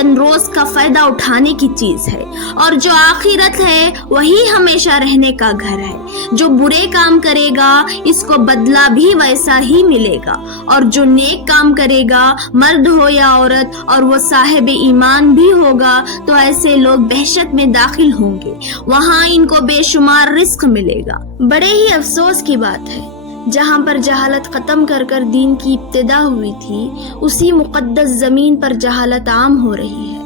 चंद रोज का फायदा उठाने की चीज है, और जो आखिरत है वही हमेशा रहने का घर है। जो बुरे काम करेगा इसको बदला भी वैसा ही मिलेगा, और जो नेक काम करेगा, मर्द हो या औरत, और वो साहिब ईमान भी होगा, तो ऐसे लोग बहशत में दाखिल होंगे, वहां इनको बेशुमार रिस्क मिलेगा। बड़े ही अफसोस की बात है, जहां पर जहालत खत्म कर कर दीन की इब्तिदा हुई थी, उसी मुकद्दस जमीन पर जहालत आम हो रही है।